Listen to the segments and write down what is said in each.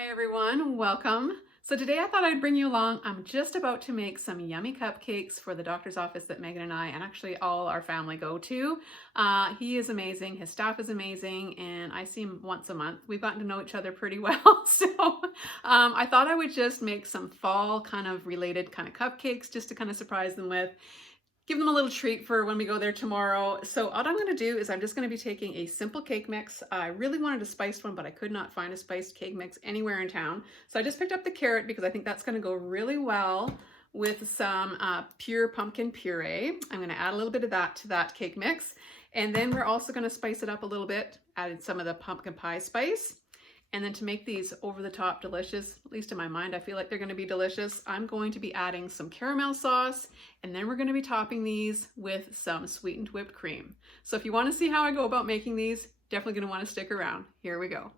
Hi everyone, welcome. So today I thought I'd bring you along. I'm just about to make some yummy cupcakes for the doctor's office that Megan and I and actually all our family go to. He is amazing, his staff is amazing, and I see him once a month. We've gotten to know each other pretty well, so I thought I would just make some fall kind of related kind of cupcakes just to kind of surprise them with. Give them a little treat for when we go there tomorrow. So what I'm going to do is I'm just going to be taking a simple cake mix. I really wanted a spiced one, but I could not find a spiced cake mix anywhere in town. So I just picked up the carrot because I think that's going to go really well with some pure pumpkin puree. I'm going to add a little bit of that to that cake mix. And then we're also going to spice it up a little bit, added some of the pumpkin pie spice. And then to make these over the top delicious, at least in my mind, I feel like they're going to be delicious, I'm going to be adding some caramel sauce, and then we're going to be topping these with some sweetened whipped cream. So if you want to see how I go about making these, definitely going to want to stick around. Here we go.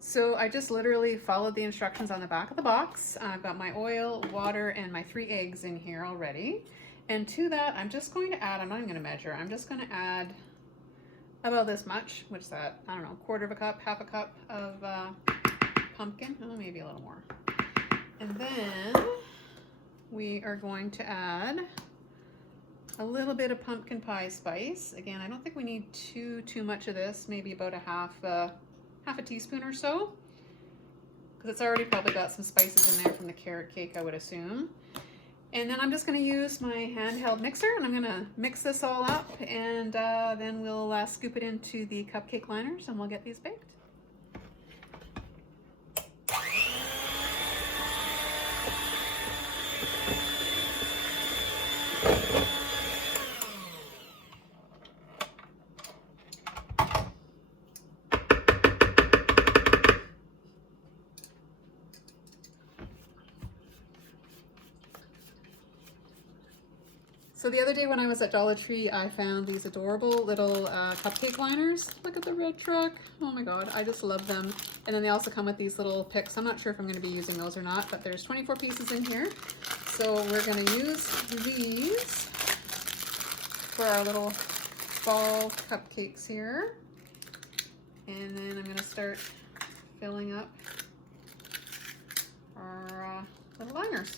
So I just literally followed the instructions on the back of the box. I've got my oil, water, and my 3 eggs in here already. And to that, I'm just going to add, I'm not even going to measure, I'm just going to add about this much, which is that, I don't know, 1/4 cup, 1/2 cup of pumpkin, oh, maybe a little more. And then we are going to add a little bit of pumpkin pie spice. Again, I don't think we need too much of this, maybe about a half a teaspoon or so, because it's already probably got some spices in there from the carrot cake, I would assume. And then I'm just going to use my handheld mixer and I'm going to mix this all up, and then we'll scoop it into the cupcake liners and we'll get these baked. So the other day when I was at Dollar Tree, I found these adorable little cupcake liners. Look at the red truck. Oh my God, I just love them. And then they also come with these little picks. I'm not sure if I'm gonna be using those or not, but there's 24 pieces in here. So we're gonna use these for our little fall cupcakes here. And then I'm gonna start filling up our little liners.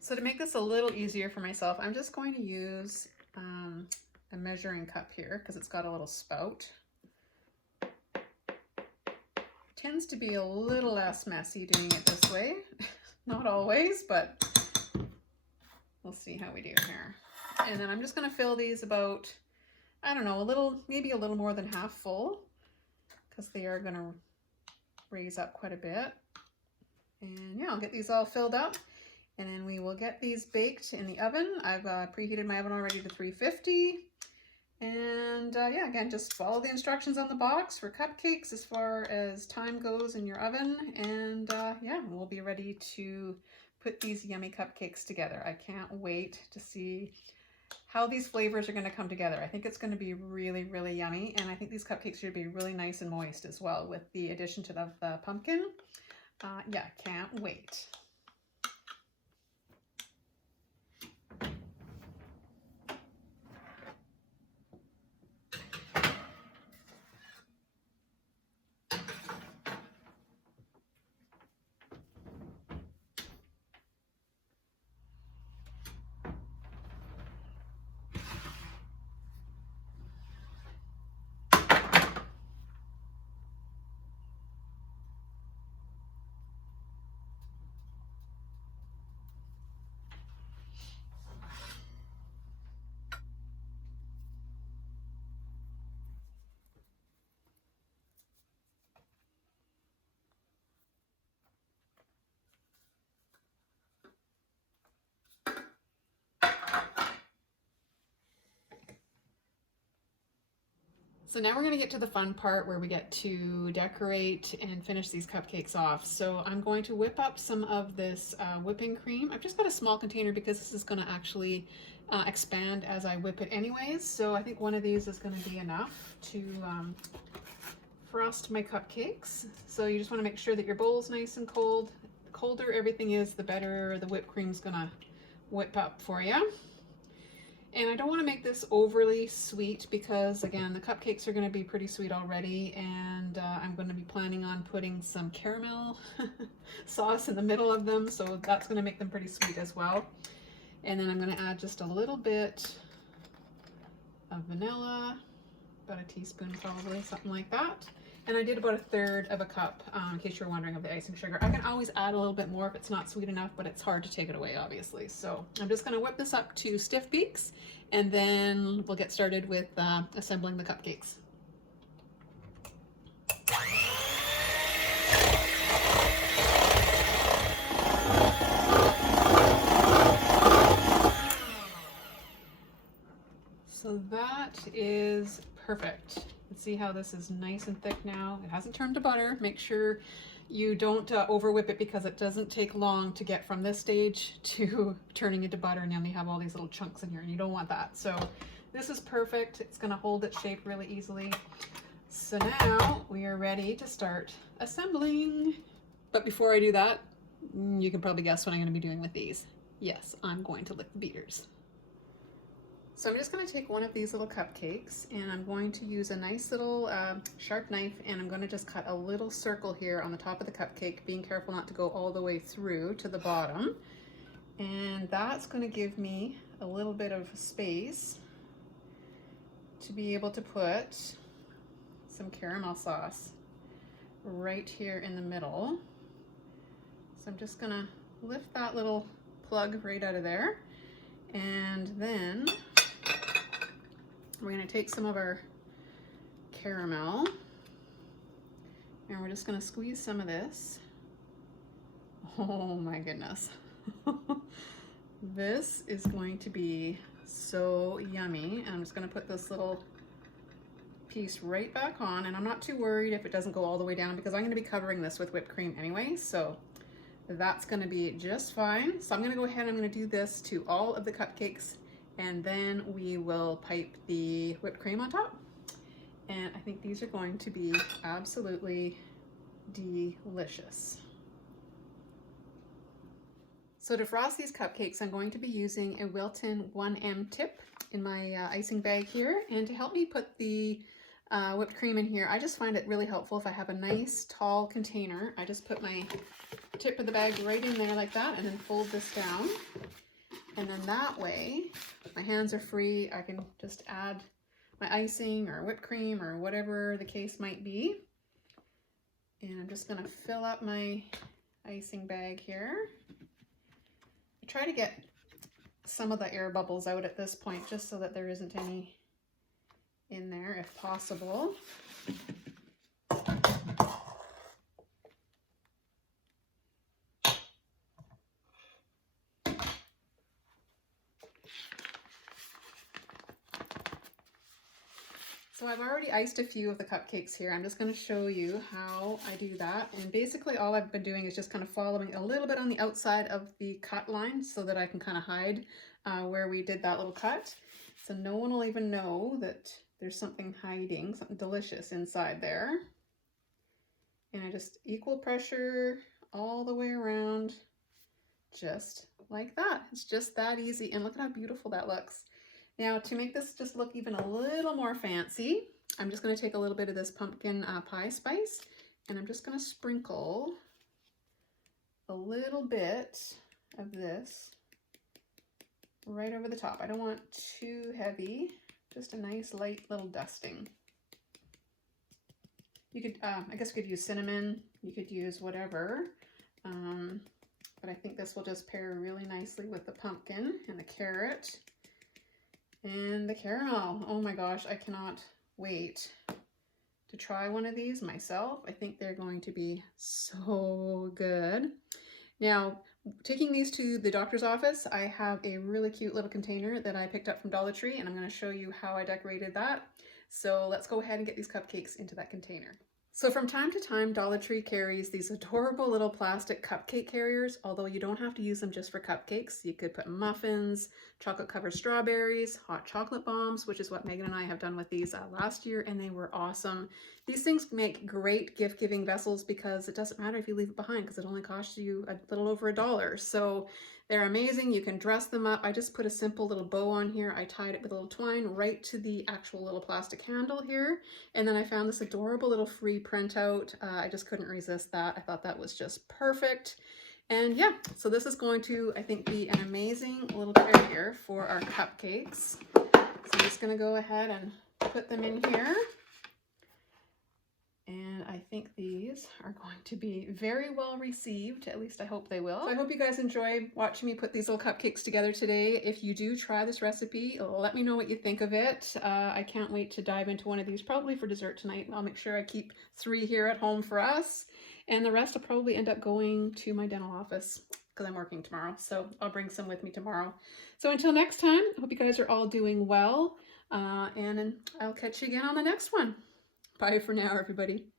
So to make this a little easier for myself, I'm just going to use a measuring cup here because it's got a little spout. Tends to be a little less messy doing it this way. Not always, but we'll see how we do here. And then I'm just going to fill these about, I don't know, maybe a little more than half full, because they are going to raise up quite a bit. And yeah, I'll get these all filled up. And then we will get these baked in the oven. I've preheated my oven already to 350. And yeah, again, just follow the instructions on the box for cupcakes as far as time goes in your oven. And yeah, we'll be ready to put these yummy cupcakes together. I can't wait to see how these flavors are going to come together. I think it's going to be really, really yummy. And I think these cupcakes should be really nice and moist as well with the addition to the pumpkin. Yeah, can't wait. So now we're going to get to the fun part where we get to decorate and finish these cupcakes off. So I'm going to whip up some of this whipping cream. I've just got a small container because this is going to actually expand as I whip it anyways. So I think one of these is going to be enough to frost my cupcakes. So you just want to make sure that your bowl's nice and cold. The colder everything is, the better the whipped cream's going to whip up for you. And I don't want to make this overly sweet because, again, the cupcakes are going to be pretty sweet already, and I'm going to be planning on putting some caramel sauce in the middle of them, so that's going to make them pretty sweet as well. And then I'm going to add just a little bit of vanilla, about a teaspoon probably, something like that. And I did about 1/3 of a cup, in case you're wondering, of the icing sugar. I can always add a little bit more if it's not sweet enough, but it's hard to take it away, obviously. So I'm just gonna whip this up to stiff peaks, and then we'll get started with assembling the cupcakes. So that is perfect. See how this is nice and thick now? It hasn't turned to butter. Make sure you don't over whip it because it doesn't take long to get from this stage to turning into butter, and then you have all these little chunks in here, and you don't want that. So this is perfect. It's gonna hold its shape really easily. So now we are ready to start assembling. But before I do that, you can probably guess what I'm gonna be doing with these. Yes, I'm going to lick the beaters. So I'm just going to take one of these little cupcakes, and I'm going to use a nice little sharp knife, and I'm going to just cut a little circle here on the top of the cupcake, being careful not to go all the way through to the bottom. And that's going to give me a little bit of space to be able to put some caramel sauce right here in the middle. So I'm just going to lift that little plug right out of there, and then we're going to take some of our caramel, and we're just going to squeeze some of this. Oh my goodness. This is going to be so yummy. And I'm just going to put this little piece right back on, and I'm not too worried if it doesn't go all the way down because I'm going to be covering this with whipped cream anyway, so that's going to be just fine. So I'm going to go ahead and I'm going to do this to all of the cupcakes, and then we will pipe the whipped cream on top. And I think these are going to be absolutely delicious. So to frost these cupcakes, I'm going to be using a Wilton 1M tip in my icing bag here. And to help me put the whipped cream in here, I just find it really helpful if I have a nice tall container. I just put my tip of the bag right in there like that, and then fold this down. And then that way, my hands are free. I can just add my icing or whipped cream or whatever the case might be. And I'm just gonna fill up my icing bag here. I try to get some of the air bubbles out at this point, just so that there isn't any in there if possible. So I've already iced a few of the cupcakes here. I'm just going to show you how I do that. And basically all I've been doing is just kind of following a little bit on the outside of the cut line so that I can kind of hide where we did that little cut. So no one will even know that there's something hiding, something delicious inside there. And I just equal pressure all the way around, just like that. It's just that easy. And look at how beautiful that looks. Now, to make this just look even a little more fancy, I'm just going to take a little bit of this pumpkin pie spice, and I'm just going to sprinkle a little bit of this right over the top. I don't want too heavy, just a nice light little dusting. You could, I guess you could use cinnamon, you could use whatever, but I think this will just pair really nicely with the pumpkin and the carrot. And the caramel. Oh my gosh, I cannot wait to try one of these myself. I think they're going to be so good. Now, taking these to the doctor's office, I have a really cute little container that I picked up from Dollar Tree, and I'm going to show you how I decorated that. So let's go ahead and get these cupcakes into that container. So from time to time, Dollar Tree carries these adorable little plastic cupcake carriers, although you don't have to use them just for cupcakes. You could put muffins, chocolate covered strawberries, hot chocolate bombs, which is what Megan and I have done with these last year, and they were awesome. These things make great gift-giving vessels because it doesn't matter if you leave it behind because it only costs you a little over $1. So They're amazing. You can dress them up. I just put a simple little bow on here. I tied it with a little twine right to the actual little plastic handle here. And then I found this adorable little free printout. I just couldn't resist that. I thought that was just perfect. And yeah, so this is going to, I think, be an amazing little tray here for our cupcakes. So I'm just going to go ahead and put them in here. And I think these are going to be very well received. At least I hope they will. So I hope you guys enjoy watching me put these little cupcakes together today. If you do try this recipe, let me know what you think of it. I can't wait to dive into one of these, probably for dessert tonight. I'll make sure I keep 3 here at home for us. And the rest will probably end up going to my dental office because I'm working tomorrow. So I'll bring some with me tomorrow. So until next time, I hope you guys are all doing well. And I'll catch you again on the next one. Bye for now, everybody.